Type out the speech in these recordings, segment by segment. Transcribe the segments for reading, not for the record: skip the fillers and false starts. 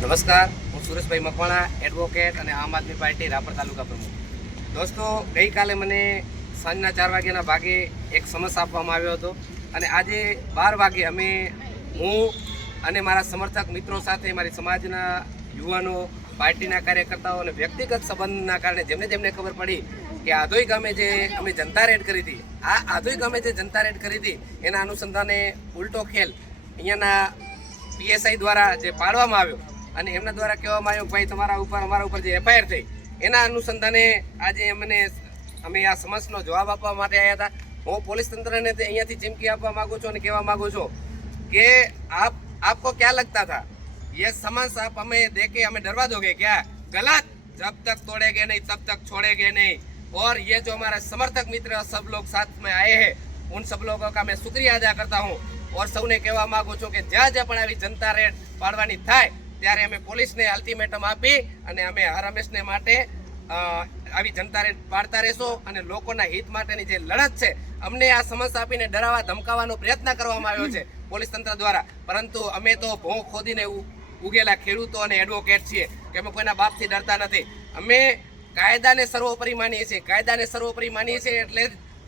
નમસ્કાર, હું સુરેશભાઈ મકવાણા, એડવોકેટ અને આમ આદમી પાર્ટી રાપર તાલુકા પ્રમુખ. દોસ્તો, ગઈકાલે મને સાંજના 4 વાગ્યાના ભાગે એક સમન્સ આપવામાં આવ્યો હતો અને આજે 12 વાગે હું અને મારા સમર્થક મિત્રો સાથે મારી સમાજના યુવાનો, પાર્ટીના કાર્યકર્તાઓ અને વ્યક્તિગત સંબંધના કારણે જેમને ખબર પડી કે આધોઈ ગામે જે અમે જનતા રેડ કરી હતી, આ આધોઈ ગામે જે જનતા રેડ કરી હતી એના અનુસંધાને ઉલટો ખેલ અહીંયાના PSI દ્વારા જે પાડવામાં આવ્યો અને એમના દ્વારા કહેવામાં આવ્યું કે ભાઈ અમારા ઉપર જે FIR થઈ એના અનુસંધાને આજે અમે આ સમન્સનો જવાબ આપવા માટે આવ્યા હતા. હું પોલીસ તંત્રને અહીંયાથી ચીમકી આપવા માગું છું અને કહેવા માગું છું કે आपको क्या लगता था ये समन्स आप हमें देके हमें डरवा दोगे क्या? गलत. जब तक तोड़ेंगे नहीं तब तक छोड़ेंगे नहीं. और ये जो हमारा समर्थक मित्र सब लोग साथ में आए हैं उन सब लोगों का मैं शुक्रिया अदा करता हूँ और સૌને કહેવા માંગુ છું કે જ્યાં પણ આવી જનતા રેડ પાડવાની થાય ત્યારે અમે પોલીસને અલ્ટિમેટમ આપી અને અમે હર હંમેશને માટે આવી જનતા રેડ પાડતા રહેશો અને લોકોના હિત માટેની જે લડત છે અમને આ સમન્સ આપીને ડરાવવા ધમકાવવાનો પ્રયત્ન કરવામાં આવ્યો છે પોલીસ તંત્ર દ્વારા, પરંતુ અમે તો ભોં ખોદીને ઉગેલા ખેડૂતો અને એડવોકેટ છીએ કે અમે કોઈના બાપથી ડરતા નથી. અમે કાયદાને સર્વોપરી માનીએ છીએ એટલે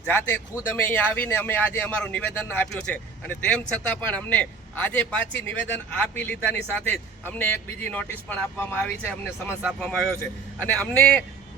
જાતે ખુદ અમે અહીંયા આવીને અમે આજે અમારું નિવેદન આપ્યું છે અને તેમ છતાં પણ અમને આજે પાછી નિવેદન આપી લીધાની સાથે જ અમને એક બીજી નોટિસ પણ આપવામાં આવી છે, અમને સમન્સ આપવામાં આવ્યો છે અને અમને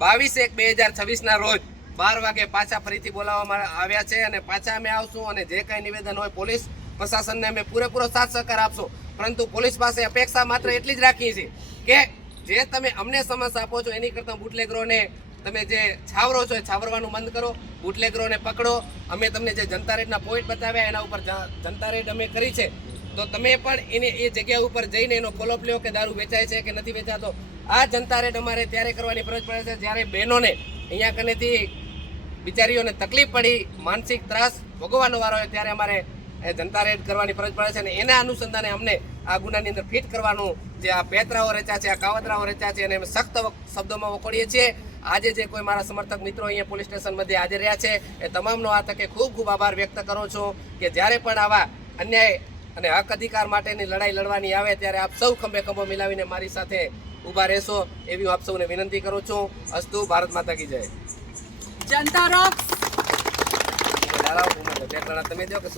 22/1/2026 રોજ 12 વાગે પાછા ફરીથી બોલાવવામાં આવ્યા છે અને પાછા અમે આવશું અને જે કાંઈ નિવેદન હોય પોલીસ પ્રશાસનને અમે પૂરેપૂરો સાથ સહકાર આપશો. પરંતુ પોલીસ પાસે અપેક્ષા માત્ર એટલી જ રાખીએ છીએ કે જે તમે અમને સમન્સ આપો છો એની કરતાં બુટલેગરોને તમે જે છાવરો છો એ છાવરવાનું બંધ કરો, બુટલેગરોને પકડો. અમે તમને જે જનતા રેડના પોઈન્ટ બતાવ્યા એના ઉપર જનતા રેડ અમે કરી છે તો તમે પણ એ જગ્યા ઉપર જઈને એનો ફોલોઅપ લ્યો કે દારૂ વેચાય છે કે નથી વેચાતો. આ જનતા રેડ અમારે ત્યારે કરવાની ફરજ પડે છે જ્યારે બહેનોને અહીંયા કનેથી બિચારીઓને તકલીફ પડી, માનસિક ત્રાસ ભોગવવાનો વારો હોય ત્યારે અમારે જનતા રેડ કરવાની ફરજ પડે છે અને એના અનુસંધાને અમને આ ગુનાની અંદર ફિટ કરવાનું જે આ પેતરાઓ રચ્યા છે, આ કાવતરાઓ રચ્યા છે અને અમે સખ્ત શબ્દોમાં વખોડીએ છીએ. આજે જે કોઈ મારા સમર્થક મિત્રો અહીંયા પોલીસ સ્ટેશન મધ્યે હાજર રહ્યા છે એ તમામનો આ તકે ખૂબ આભાર વ્યક્ત કરું છું કે જ્યારે પણ આવા અન્યાય અને હક અધિકાર માટેની લડાઈ લડવાની આવે ત્યારે આપ સૌ ખંભે ખંભો મિલાવીને મારી સાથે ઊભા રહેશો એવી હું આપ સૌને વિનંતી કરું છું. અસ્તુ. ભારત માતા કી જય. જનતા રોક્સ. તમે જો કે